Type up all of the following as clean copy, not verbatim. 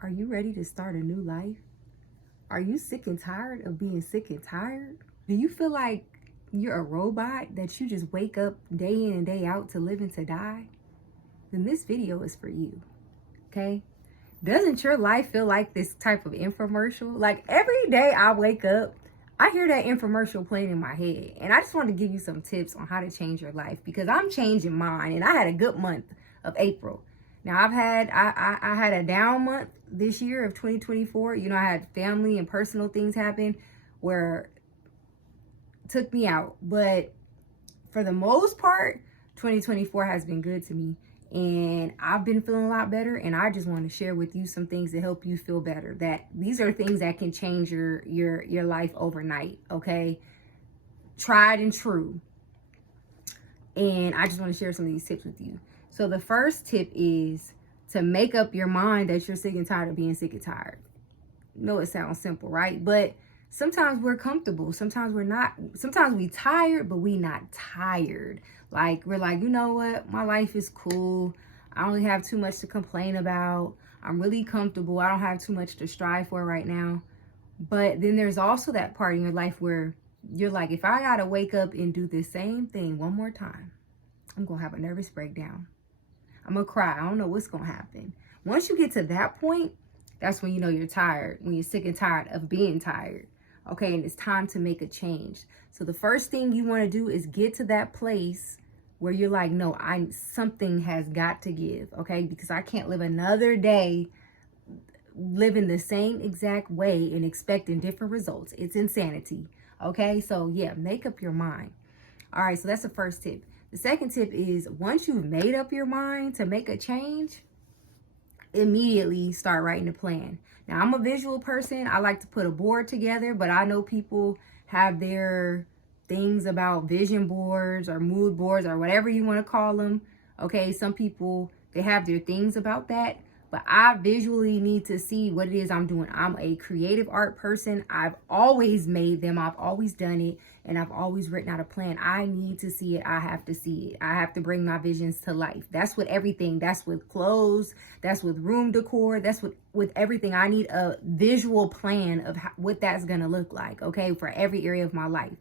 Are you ready to start a new life? Are you sick and tired of being sick and tired? Do you feel like you're a robot that you just wake up day in and day out to live and to die? Then this video is for you, okay? Doesn't your life feel like this type of infomercial? Like every day I wake up, I hear that infomercial playing in my head. And I just want to give you some tips on how to change your life because I'm changing mine. And I had a good month of April. Now I had a down month this year of 2024. You know, I had family and personal things happen where it took me out. But for the most part, 2024 has been good to me. And I've been feeling a lot better, and I just want to share with you some things to help you feel better. That these are things that can change your life overnight, okay? Tried and true. And I just want to share some of these tips with you. So the first tip is to make up your mind that you're sick and tired of being sick and tired. No, it sounds simple, right? But sometimes we're comfortable. Sometimes we're not. Sometimes we tired, but we not tired. Like we're like, you know what? My life is cool. I don't really have too much to complain about. I'm really comfortable. I don't have too much to strive for right now. But then there's also that part in your life where you're like, if I gotta wake up and do the same thing one more time, I'm gonna have a nervous breakdown. I'm gonna cry. I don't know what's gonna happen. Once you get to that point, that's when you know you're tired, when you're sick and tired of being tired. Okay, and it's time to make a change. So the first thing you want to do is get to that place where you're like, no, something has got to give, okay? Because I can't live another day living the same exact way and expecting different results. It's insanity, okay? So yeah, make up your mind. All right, so that's the first tip. The second tip is once you've made up your mind to make a change, immediately start writing a plan. Now, I'm a visual person. I like to put a board together, but I know people have their things about vision boards or mood boards or whatever you want to call them. Okay, some people, they have their things about that, but I visually need to see what it is I'm doing. I'm a creative art person. I've always made them. I've always done it, and I've always written out a plan. I need to see it. I have to see it. I have to bring my visions to life. That's with everything. That's with clothes. That's with room decor. That's with everything. I need a visual plan of what that's going to look like, okay, for every area of my life.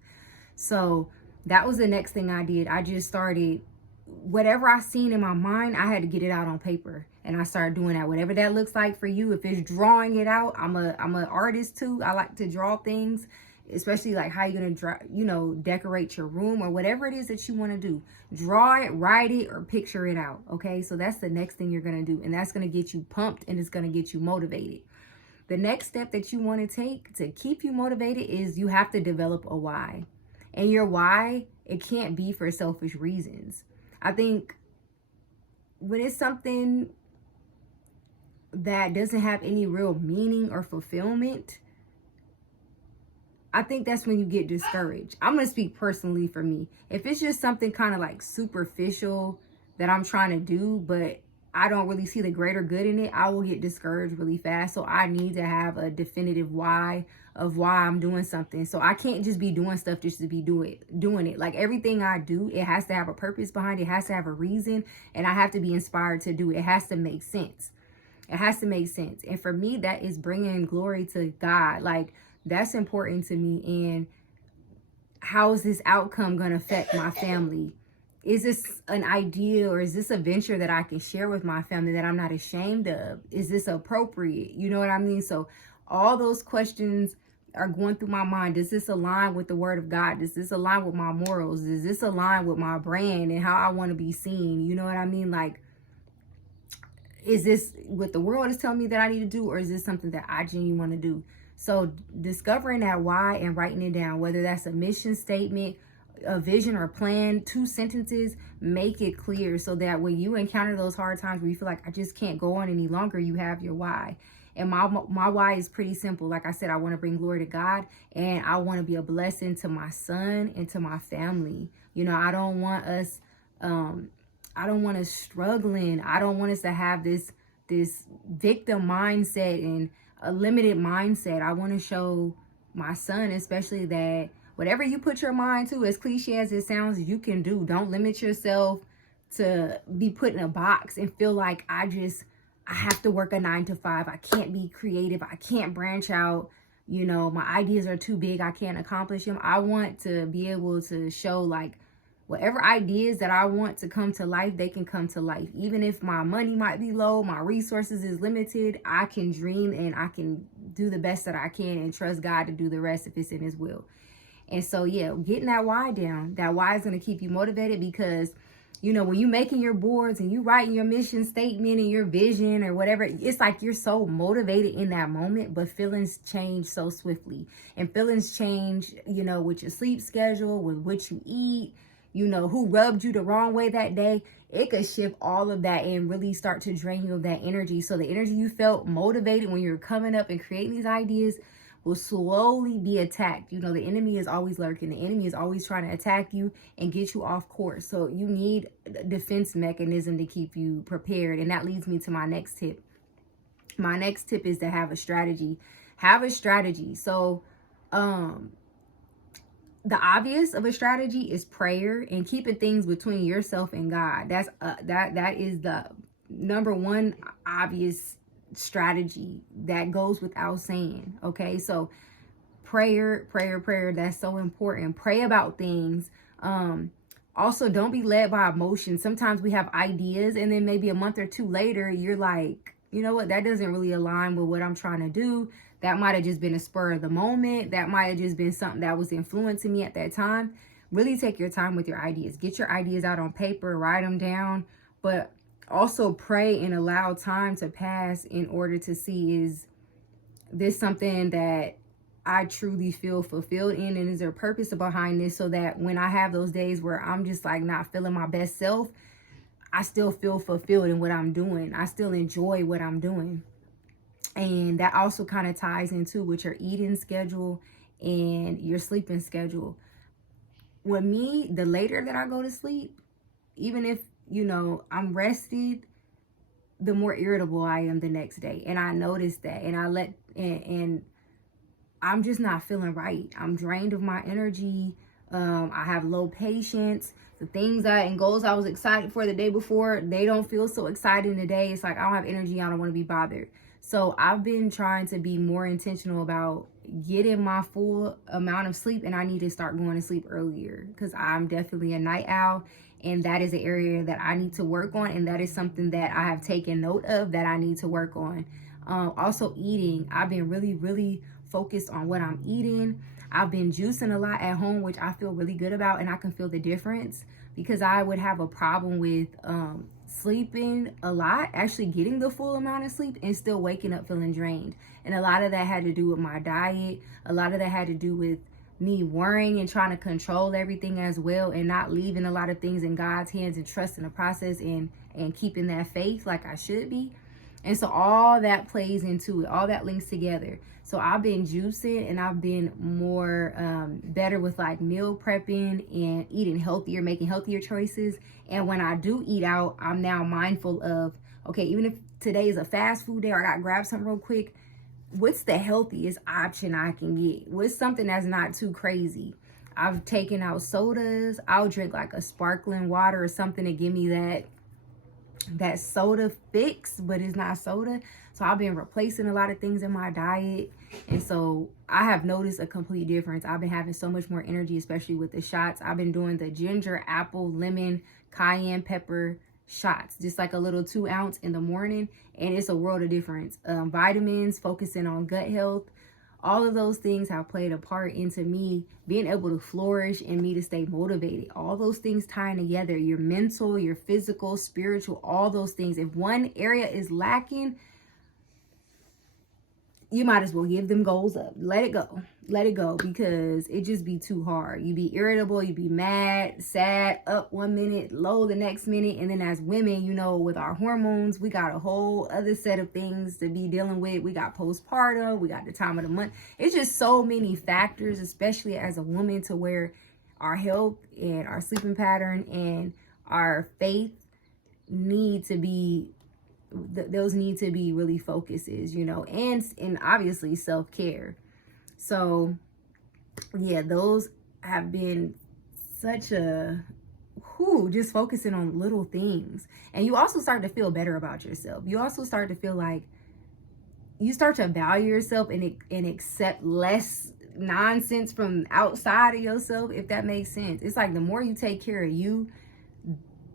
So that was the next thing I did. I just started, whatever I seen in my mind, I had to get it out on paper. And I started doing that, whatever that looks like for you. If it's drawing it out, I'm an artist too. I like to draw things, especially like how you're gonna decorate your room or whatever it is that you want to do. Draw it, write it, or picture it out. Okay, so that's the next thing you're gonna do, and that's gonna get you pumped and it's gonna get you motivated. The next step that you want to take to keep you motivated is you have to develop a why, and your why, it can't be for selfish reasons. I think when it's something that doesn't have any real meaning or fulfillment, I think that's when you get discouraged. I'm going to speak personally for me. If it's just something kind of like superficial that I'm trying to do, but I don't really see the greater good in it, I will get discouraged really fast. So I need to have a definitive why of why I'm doing something. So I can't just be doing stuff just to be doing it. Like everything I do, it has to have a purpose behind it. It has to have a reason, and I have to be inspired to do it. It has to make sense. It has to make sense. And for me, that is bringing glory to God. Like, that's important to me. And how is this outcome going to affect my family? Is this an idea or is this a venture that I can share with my family that I'm not ashamed of? Is this appropriate? You know what I mean? So all those questions are going through my mind. Does this align with the word of God? Does this align with my morals? Does this align with my brand and how I want to be seen? You know what I mean? Like, is this what the world is telling me that I need to do, or is this something that I genuinely want to do? So discovering that why and writing it down, whether that's a mission statement, a vision or plan, 2 sentences, make it clear so that when you encounter those hard times where you feel like I just can't go on any longer, you have your why. And my why is pretty simple. Like I said, I want to bring glory to God, and I want to be a blessing to my son and to my family. You know, I don't want us struggling. I don't want us to have this victim mindset and a limited mindset. I want to show my son especially that whatever you put your mind to, as cliche as it sounds, you can do. Don't limit yourself to be put in a box and feel like I I have to work a 9 to 5. I can't be creative. I can't branch out. You know, my ideas are too big. I can't accomplish them. I want to be able to show like whatever ideas that I want to come to life, they can come to life. Even if my money might be low, my resources is limited, I can dream and I can do the best that I can and trust God to do the rest if it's in his will. And so, yeah, getting that why down, that why is going to keep you motivated because, you know, when you making your boards and you writing your mission statement and your vision or whatever, it's like you're so motivated in that moment, but feelings change so swiftly. And feelings change, you know, with your sleep schedule, with what you eat, you know, who rubbed you the wrong way that day. It could shift all of that and really start to drain you of that energy. So the energy you felt motivated when you're coming up and creating these ideas will slowly be attacked. You know, the enemy is always lurking. The enemy is always trying to attack you and get you off course. So you need a defense mechanism to keep you prepared. And that leads me to my next tip. My next tip is to have a strategy. Have a strategy. So, the obvious of a strategy is prayer and keeping things between yourself and God. That's that is the number one obvious strategy that goes without saying. Okay, so prayer, that's so important. Pray about things. Also, don't be led by emotion. Sometimes we have ideas and then maybe a month or two later you're like, you know what, that doesn't really align with what I'm trying to do. That might have just been a spur of the moment. That might have just been something that was influencing me at that time. Really take your time with your ideas. Get your ideas out on paper, write them down, but also pray and allow time to pass in order to see, is this something that I truly feel fulfilled in, and is there a purpose behind this, so that when I have those days where I'm just like not feeling my best self, I still feel fulfilled in what I'm doing. I still enjoy what I'm doing. And that also kind of ties into with your eating schedule and your sleeping schedule. With me, the later that I go to sleep, even if, you know, I'm rested, the more irritable I am the next day. And I notice that, and and I'm just not feeling right. I'm drained of my energy. I have low patience. The things and goals I was excited for the day before, they don't feel so exciting today. It's like I don't have energy. I don't want to be bothered. So I've been trying to be more intentional about getting my full amount of sleep, and I need to start going to sleep earlier because I'm definitely a night owl, and that is an area that I need to work on, and that is something that I have taken note of that I need to work on. Also eating, I've been really focused on what I'm eating. I've been juicing a lot at home, which I feel really good about, and I can feel the difference, because I would have a problem with sleeping a lot, actually getting the full amount of sleep and still waking up feeling drained. And a lot of that had to do with my diet. A lot of that had to do with me worrying and trying to control everything as well, and not leaving a lot of things in God's hands and trusting the process and keeping that faith like I should be. And so all that plays into it, all that links together. So I've been juicing, and I've been more better with like meal prepping and eating healthier, making healthier choices. And when I do eat out, I'm now mindful of, okay, even if today is a fast food day or I got to grab something real quick, what's the healthiest option I can get? What's something that's not too crazy? I've taken out sodas. I'll drink like a sparkling water or something to give me that soda fix, but it's not soda. So I've been replacing a lot of things in my diet, and so I have noticed a complete difference. I've been having so much more energy, especially with the shots. I've been doing the ginger, apple, lemon, cayenne pepper shots, just like a little 2 ounce in the morning, and it's a world of difference. Vitamins, focusing on gut health, all of those things have played a part into me being able to flourish and me to stay motivated. All those things tying together, your mental, your physical, spiritual, all those things. If one area is lacking, you might as well give them goals up. Let it go, because it just be too hard. You be irritable, you be mad, sad, up 1 minute, low the next minute. And then as women, you know, with our hormones, we got a whole other set of things to be dealing with. We got postpartum, we got the time of the month. It's just so many factors, especially as a woman, to where our health and our sleeping pattern and our faith need to be, those need to be really focuses, you know, and obviously self-care. So yeah, those have been such a just focusing on little things. And you also start to feel better about yourself. You also start to feel like you start to value yourself and accept less nonsense from outside of yourself, if that makes sense. It's like the more you take care of you,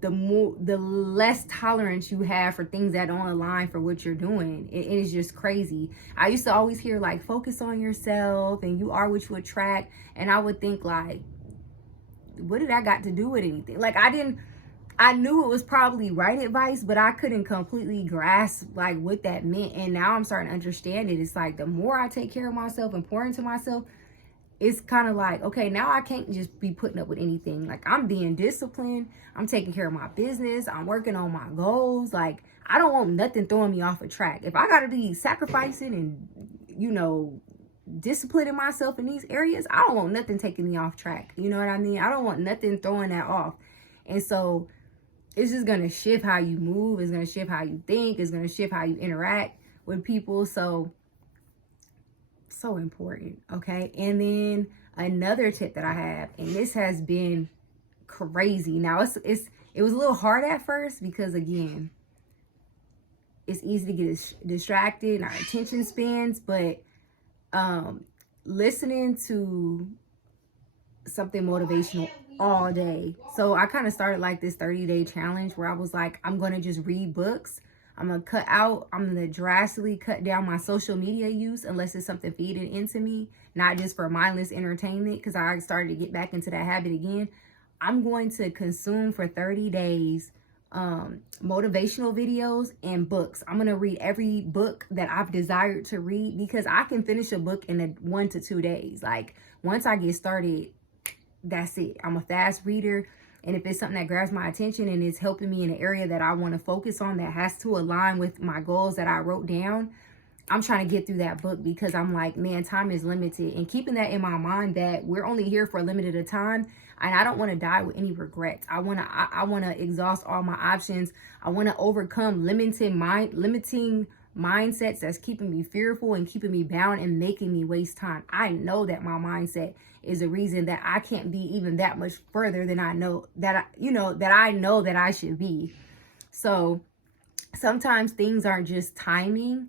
the less tolerance you have for things that don't align for what you're doing. It is just crazy. I used to always hear like, focus on yourself and you are what you attract. And I would think like, what did that got to do with anything? Like I knew it was probably right advice, but I couldn't completely grasp like what that meant. And now I'm starting to understand it. It's like the more I take care of myself and pour into myself, it's kind of like, okay, now I can't just be putting up with anything. Like I'm being disciplined. I'm taking care of my business. I'm working on my goals. Like I don't want nothing throwing me off a track. If I got to be sacrificing and, disciplining myself in these areas, I don't want nothing taking me off track. You know what I mean? I don't want nothing throwing that off. And so it's just going to shift how you move. It's going to shift how you think. It's going to shift how you interact with people. So important. Okay. And then another tip that I have, and this has been crazy. Now it was a little hard at first because again, it's easy to get distracted and our attention spans, but listening to something motivational all day. So I kind of started like this 30-day challenge where I was like, I'm going to just read books. I'm going to drastically cut down my social media use unless it's something feeding into me, not just for mindless entertainment, because I started to get back into that habit again. I'm going to consume for 30 days motivational videos and books. I'm going to read every book that I've desired to read because I can finish a book in 1 to 2 days. Like once I get started, that's it. I'm a fast reader. And if it's something that grabs my attention and is helping me in an area that I want to focus on that has to align with my goals that I wrote down, I'm trying to get through that book because I'm like, man, time is limited. And keeping that in my mind that we're only here for a limited of time. And I don't want to die with any regrets. I want to exhaust all my options. I want to overcome limiting mindsets that's keeping me fearful and keeping me bound and making me waste time. I know that my mindset is a reason that I can't be even that much further than I know that I should be. So sometimes things aren't just timing.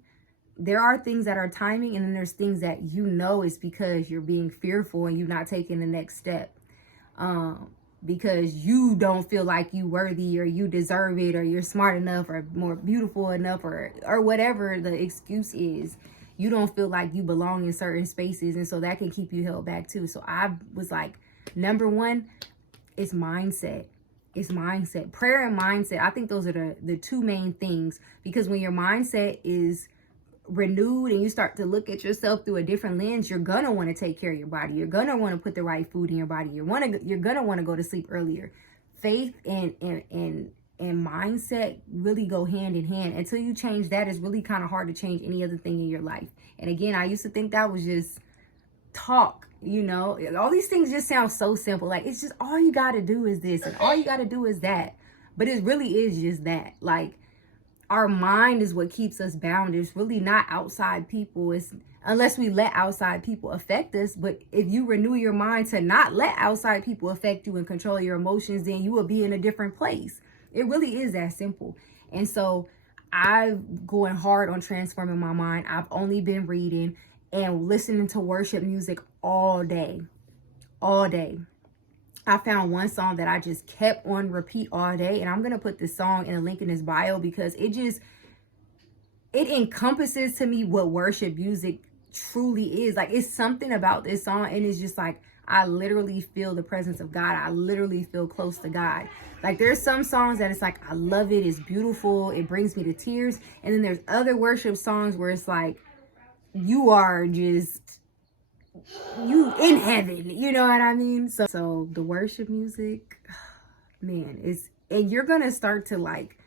There are things that are timing, and then there's things that is because you're being fearful and you're not taking the next step. Because you don't feel like you worthy or you deserve it or you're smart enough or more beautiful enough or whatever the excuse is. You don't feel like you belong in certain spaces, and so that can keep you held back too. So I was like, number one, it's mindset. It's mindset. Prayer and mindset. I think those are the two main things, because when your mindset is renewed and you start to look at yourself through a different lens, you're gonna want to take care of your body. You're gonna want to put the right food in your body. You're gonna want to go to sleep earlier. Faith and mindset really go hand in hand. Until you change that, it's really kind of hard to change any other thing in your life. And again, I used to think that was just talk. All these things just sound so simple. Like it's just all you got to do is this and all you got to do is that. But it really is just that. Like our mind is what keeps us bound. It's really not outside people. It's unless we let outside people affect us. But if you renew your mind to not let outside people affect you and control your emotions, then you will be in a different place. It really is that simple. And so I'm going hard on transforming my mind. I've only been reading and listening to worship music all day. I found one song that I just kept on repeat all day. And I'm going to put this song in a link in this bio because it encompasses to me what worship music truly is. Like it's something about this song, and it's just like, I literally feel the presence of God. I literally feel close to God. Like there's some songs that it's like, I love it. It's beautiful. It brings me to tears. And then there's other worship songs where it's like, you are just, you in heaven. You know what I mean? So the worship music, man, and you're going to start to like,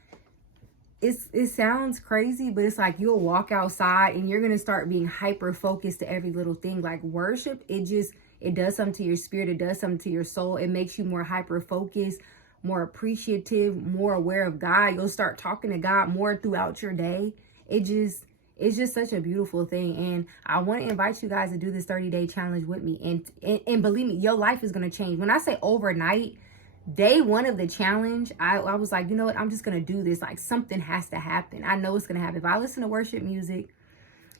it sounds crazy, but it's like you'll walk outside and you're going to start being hyper focused to every little thing. Like worship, it does something to your spirit. It does something to your soul. It makes you more hyper focused, more appreciative, more aware of God. You'll start talking to God more throughout your day. It's just such a beautiful thing. And I want to invite you guys to do this 30-day challenge with me. And believe me, your life is going to change. When I say overnight, Day one of the challenge, I was like, you know what, I'm just gonna do this. Like, something has to happen. I know it's gonna happen. If I listen to worship music,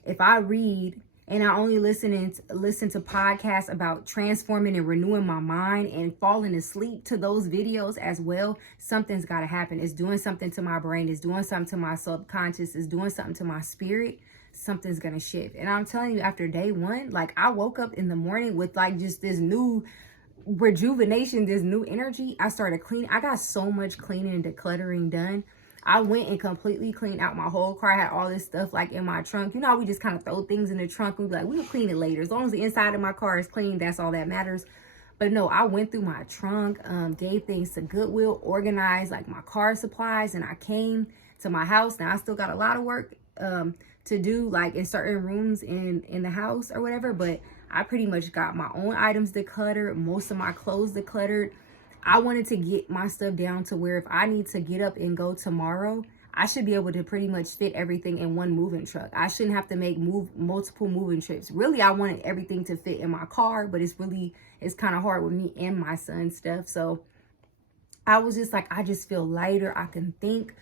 if I read, and I only listen to podcasts about transforming and renewing my mind and falling asleep to those videos as well, something's got to happen. It's doing something to my brain. It's doing something to my subconscious. It's doing something to my spirit. Something's going to shift. And I'm telling you, after day one, like, I woke up in the morning with like just this new rejuvenation, this new energy. I started cleaning. I got so much cleaning and decluttering done. I went and completely cleaned out my whole car. I had all this stuff like in my trunk. You know, we just kind of throw things in the trunk and be like, we'll clean it later. As long as the inside of my car is clean, that's all that matters. But no, I went through my trunk, gave things to Goodwill, organized like my car supplies, and I came to my house. Now I still got a lot of work to do, like in certain rooms in the house or whatever, but I pretty much got my own items decluttered, most of my clothes decluttered. I wanted to get my stuff down to where if I need to get up and go tomorrow, I should be able to pretty much fit everything in one moving truck. I shouldn't have to make multiple moving trips. Really, I wanted everything to fit in my car, but it's kind of hard with me and my son's stuff. So I was just like, I just feel lighter. I can think.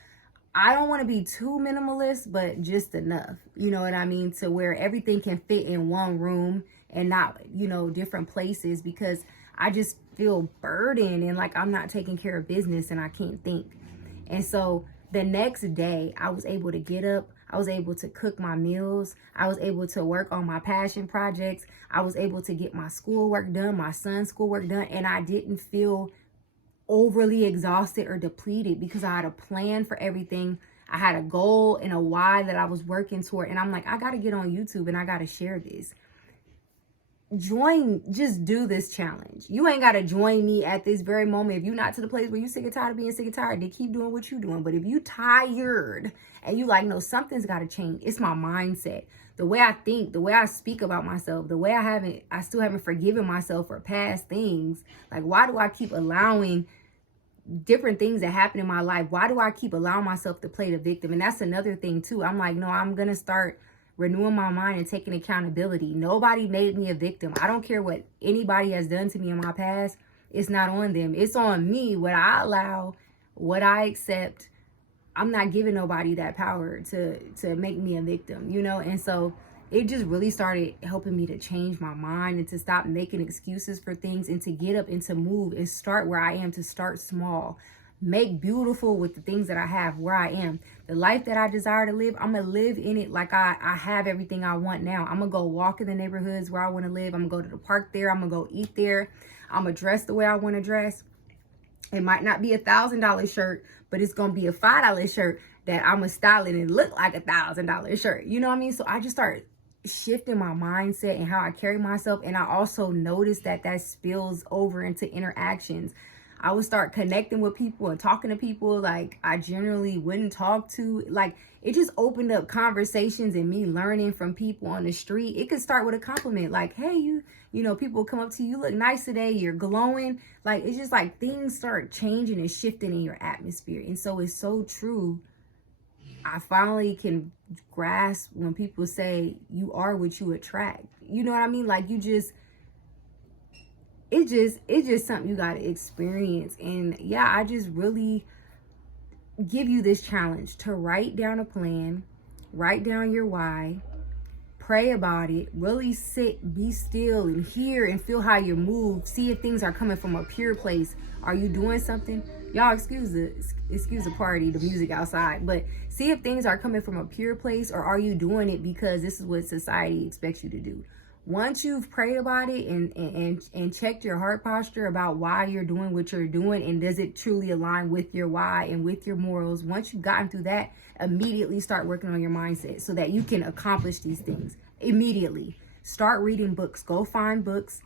I don't want to be too minimalist, but just enough. You know what I mean? To where everything can fit in one room and not, you know, different places, because I just feel burdened and like I'm not taking care of business and I can't think. And so the next day I was able to get up. I was able to cook my meals. I was able to work on my passion projects. I was able to get my schoolwork done, my son's schoolwork done. And I didn't feel overly exhausted or depleted because I had a plan for everything. I had a goal and a why that I was working toward. And I'm like, I got to get on YouTube and I got to share this. Just do this challenge. You ain't got to join me at this very moment. If you're not to the place where you sick and tired of being sick and tired, then keep doing what you're doing. But if you tired and you like, no, something's got to change. It's my mindset. The way I think, the way I speak about myself, the way I still haven't forgiven myself for past things. Like, why do I keep allowing different things that happen in my life? Why do I keep allowing myself to play the victim? And that's another thing too. I'm like, no, I'm going to start renewing my mind and taking accountability. Nobody made me a victim. I don't care what anybody has done to me in my past. It's not on them. It's on me. What I allow, what I accept. I'm not giving nobody that power to make me a victim, you know? And so it just really started helping me to change my mind and to stop making excuses for things and to get up and to move and start where I am, to start small. Make beautiful with the things that I have where I am. The life that I desire to live, I'm going to live in it like I have everything I want now. I'm going to go walk in the neighborhoods where I want to live. I'm going to go to the park there. I'm going to go eat there. I'm going to dress the way I want to dress. It might not be $1,000 shirt, but it's going to be a $5 shirt that I'm going to style it and look like $1,000 shirt. You know what I mean? So I just started shifting my mindset and how I carry myself. And I also noticed that spills over into interactions. I would start connecting with people and talking to people like I generally wouldn't talk to. Like, it just opened up conversations and me learning from people on the street. It could start with a compliment like, hey, you know, people come up to you, look nice today, you're glowing. Like, it's just like things start changing and shifting in your atmosphere. And so it's so true. I finally can grasp when people say you are what you attract. You know what I mean? Like, it's just something you got to experience. And yeah, I just really give you this challenge to write down a plan, write down your why, pray about it, really sit, be still and hear and feel how you move. See if things are coming from a pure place. Are you doing something? Y'all excuse the party, the music outside, but see if things are coming from a pure place, or are you doing it because this is what society expects you to do? Once you've prayed about it and checked your heart posture about why you're doing what you're doing, and does it truly align with your why and with your morals, once you've gotten through that, immediately start working on your mindset so that you can accomplish these things immediately. Start reading books. Go find books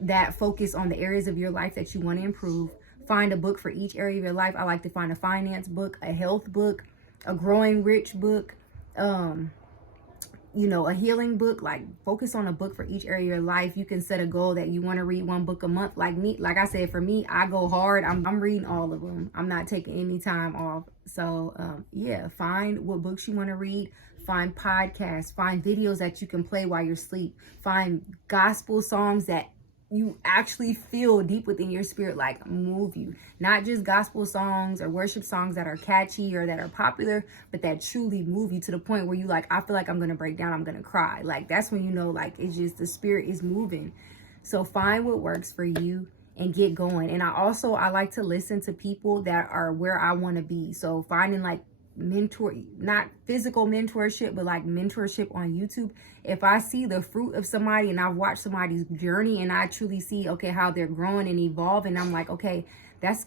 that focus on the areas of your life that you want to improve. Find a book for each area of your life. I like to find a finance book, a health book, a growing rich book, you know, a healing book. Like, focus on a book for each area of your life. You can set a goal that you want to read one book a month. Like me, like I said, for me, I go hard. I'm reading all of them. I'm not taking any time off. So yeah, find what books you want to read. Find podcasts, find videos that you can play while you're asleep. Find gospel songs that you actually feel deep within your spirit, like move you. Not just gospel songs or worship songs that are catchy or that are popular, but that truly move you to the point where you like, I feel like I'm gonna break down, I'm gonna cry. Like that's when you know, like it's just the spirit is moving. So find what works for you and get going. And I like to listen to people that are where I want to be. So finding like mentor, not physical mentorship, but like mentorship on YouTube. If I see the fruit of somebody and I've watched somebody's journey and I truly see, okay, how they're growing and evolving, I'm like, okay, that's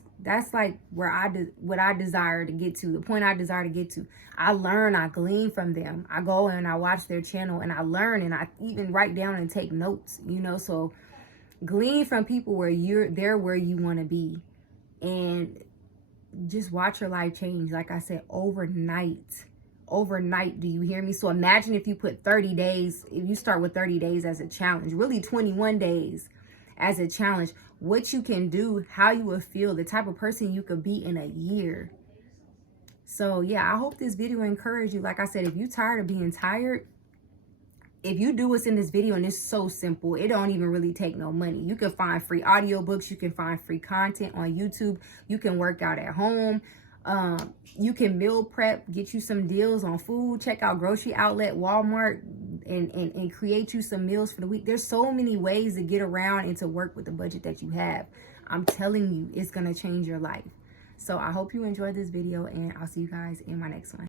like where what I desire to get to, the point I desire to get to. I learn, I glean from them. I go and I watch their channel and I learn, and I even write down and take notes, you know. So glean from people where they're where you want to be, and just watch your life change. Like I said, overnight. Do you hear me? So imagine if you put 30 days, if you start with 30 days as a challenge, really 21 days as a challenge, what you can do, how you will feel, the type of person you could be in a year. So yeah, I hope this video encouraged you. Like I said, if you're tired of being tired, if you do what's in this video, and it's so simple, it don't even really take no money. You can find free audiobooks, you can find free content on YouTube, you can work out at home, you can meal prep, get you some deals on food, check out Grocery Outlet, Walmart, and create you some meals for the week. There's so many ways to get around and to work with the budget that you have. I'm telling you, it's gonna change your life. So I hope you enjoyed this video, and I'll see you guys in my next one.